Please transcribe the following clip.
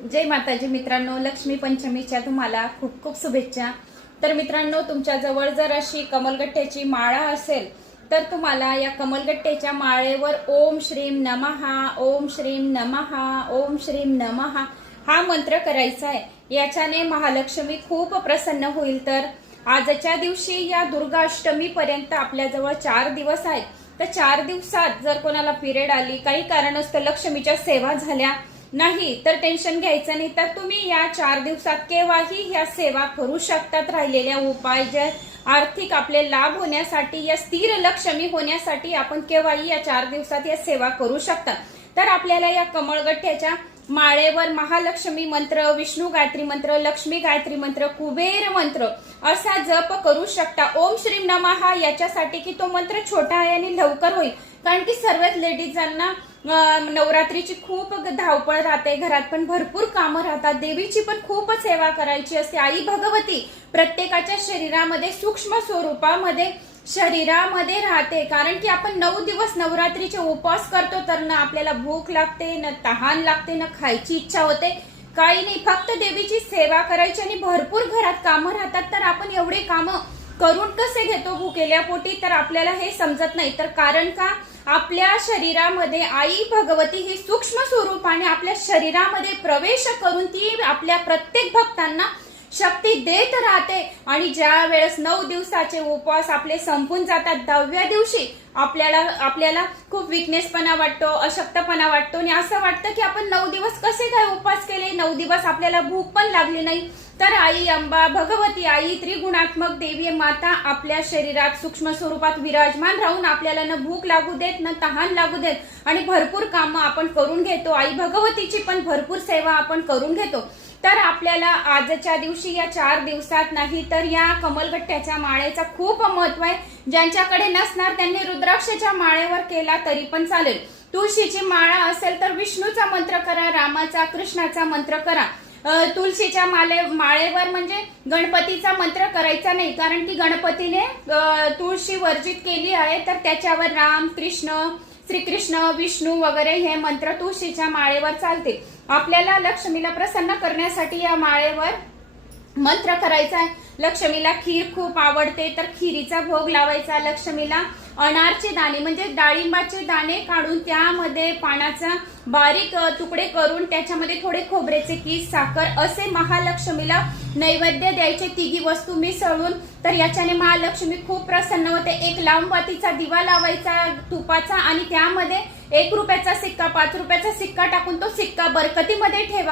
जय माताजी मित्रांनो, लक्ष्मी पंचमीच्या तुम्हाला खूप खूप शुभेच्छा। तर मित्रांनो, तुमच्या जवळ जर अशी कमलगट्ट्याची माळा असेल तर तुम्हाला या कमलगट्ट्याच्या माळेवर ओम श्रीम नमः, ओम श्रीम नमः, ओम श्रीम नमः हा मंत्र करायचा आहे। याच्याने महालक्ष्मी खूप प्रसन्न होईल। तर आजच्या दिवशी या दुर्गाष्टमी पर्यंत आपल्याजवळ 4 दिवस आहेत। तर 4 दिवसात जर कोणाला पिरियड आली, काही कारणास्तव लक्ष्मीच्या सेवा झाल्या नाही तर टेन्शन घ्यायचं नाही। तर तुम्ही या 4 दिवसात केव्हाही ह्या सेवा करू शकतात। राहिलेल्या उपाय जे आर्थिक आपले लाभ होण्यासाठी, या स्थिर लक्ष्मी होण्यासाठी आपण केव्हाही या 4 दिवसात या सेवा करू शकता। तर आपल्याला या कमळगट्ट्याच्या माळेवर महालक्ष्मी मंत्र, विष्णू गायत्री मंत्र, लक्ष्मी गायत्री मंत्र, कुबेर मंत्र असा जप करू शकता। ओम श्री नमः याच्यासाठी की तो मंत्र छोटा आहे आणि लवकर होईल, कारण की सर्वच लेडीजांना नवरात्रीची खूप धावपळ राहते, घरात पण भरपूर कामं राहतात, देवीची पण खूप सेवा करायची असते। आई भगवती प्रत्येकाच्या शरीरामध्ये सूक्ष्म स्वरूपामध्ये शरीरामध्ये राहते, कारण की आपण 9 दिवस नवरात्रीचे उपवास करतो तर ना आपल्याला भूक लागते, न तहान लागते, न खायची इच्छा होते, काही नाही, फक्त देवीची सेवा करायची आणि भरपूर घरात कामं राहतात। तर आपण एवढे कामं करून कसे घेतो भुकेल्या पोटी, तर आपल्याला हे समजत नाही। तर कारण का आपल्या शरीरामध्ये आई भगवती ही सूक्ष्म स्वरूपाने आपल्या शरीरामध्ये प्रवेश करून ती आपल्या प्रत्येक भक्तांना शक्ती देत राहते। आणि ज्या वेळेस 9 दिवसाचे उपवास आपले संपून जातात, 10व्या दिवशी आपल्याला खूप विकनेसपणा वाटतो, अशक्तपणा वाटतो आणि असं वाटतं की आपण 9 दिवस कसे काय उपवास केले, 9 दिवस आपल्याला भूक पण लागली नाही। तर आई अंबा भगवती, आई त्रिगुणात्मक देवी माता आपल्या शरीरात सूक्ष्म स्वरूपात विराजमान राहून आपल्याला न भूक लागू देत, न तहान लागू देत आणि भरपूर कामं आपण करून घेतो। आई भगवतीची पण भरपूर सेवा आपण करून घेतो। तर आपल्याला आजच्या दिवशी या 4 दिवसात नाही तर या कमलगट्ट्याच्या माळेचा खूप महत्व आहे। ज्यांच्याकडे नसणार त्यांनी रुद्राक्षाच्या माळेवर केला तरी पण चालेल। तुळशीची माळा असेल तर विष्णूचा मंत्र करा, रामाचा, कृष्णाचा मंत्र करा। तुळशीच्या माळेवर म्हणजे गणपतीचा मंत्र करायचा नाही, कारण की गणपतीने तुळशी वर्जित केली आहे। तर त्याच्यावर राम, कृष्ण, श्रीकृष्ण, विष्णू वगैरे हे मंत्र तुळशीच्या माळेवर चालते। आपल्याला लक्ष्मीला प्रसन्न करण्यासाठी या माळेवर मंत्र करायचा आहे। लक्ष्मीला खीर खूप आवडते, तर खिरीचा भोग लावायचा। लक्ष्मीला अनारचे दाणे म्हणजे डाळिंबाचे दाणे काढून त्यामध्ये पानाचा बारीक तुकडे करून त्याच्यामध्ये थोडे खोबऱ्याचे कीस, साखर असे महालक्ष्मीला नैवेद्य द्यायचे, तिघी वस्तू मिसळून। तर याच्याने महालक्ष्मी खूप प्रसन्न होते। एक लांबवातीचा दिवा लावायचा तुपाचा आणि त्यामध्ये 1 रुपयाचा सिक्का, 5 रुपयाचा सिक्का टाकून तो सिक्का बरकतीमध्ये ठेवा।